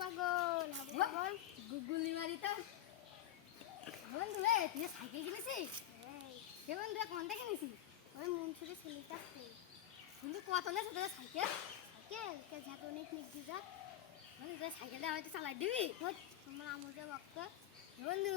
পাগল গুগুলি মারি তো বন্ধু রে তুই সাইকেল কিনেছিস কে বন্ধু কোনটা কিনেছিস ওই মুনসুরে ছেলেটা বন্ধু কত নেছে তোর সাইকেল কে ঝাটনিক নিকি যা বন্ধু তোর সাইকেলটা হয়তো চালাই দিবি তোমার আমুজে বকতে বন্ধু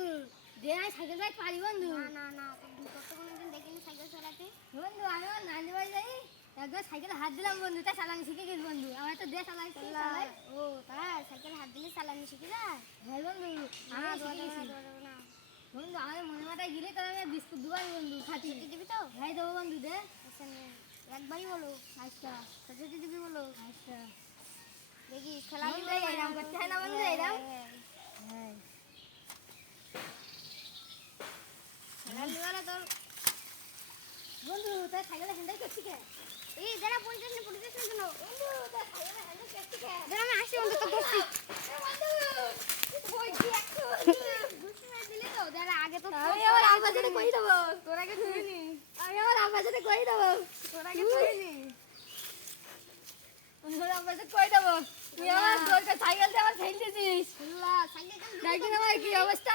দে আমি সাইকেল চালাই পারি বন্ধু না তুমি কত কোনদিন দেখিনি সাইকেল চালাতে বন্ধু আমি আমার নানি বাড়ি যাই একবার সাইকেলে হাত দিলাম বন্ধু তাই চালানি শিখে গেছি বন্ধু আমার তো দে চালাই চালাই ও তাই সাইকেল হাত দিলে চালানি শিখে যায় ভাই বন্ধু আমি শিখে গেছি না বন্ধু আমার মনে মাথায় গেলে তো আমি বিস্কুট দুবাই বন্ধু খাচ্ছি ছুটি দিবি তো ভাই দেবো বন্ধু দে আচ্ছা নে একবারই বলো আচ্ছা ছুটি দিবি বলো আচ্ছা দেখি খেলা বন্ধু, দিবে এরম করতে হয় না বন্ধু, এরম? হ্যাঁ খেলা দিবে তোর বন্ধু তোর সাইকেলে হ্যান্ডেল করছি কে এই যারা পরিচয় না কেন বন্ধু তোর সাইকেলে হ্যান্ডেল করছি কে যারা আমি আসি অন্তত করছি বন্ধু ওই কি একটু বুঝতে না দিলে তো যারা আগে তো আমি আমার আব্বার সাথে কই দেবো তোর আগে ধরিনি আমি আমার আব্বার সাথে কই দেবো তোর আগে ধরিনি আমি আমার আব্বার সাথে কই দেবো তুই আমার তোর সাইকেল দিয়ে আমার ফেলতেছিস আল্লাহ সাইকেল দেখি আমার কি অবস্থা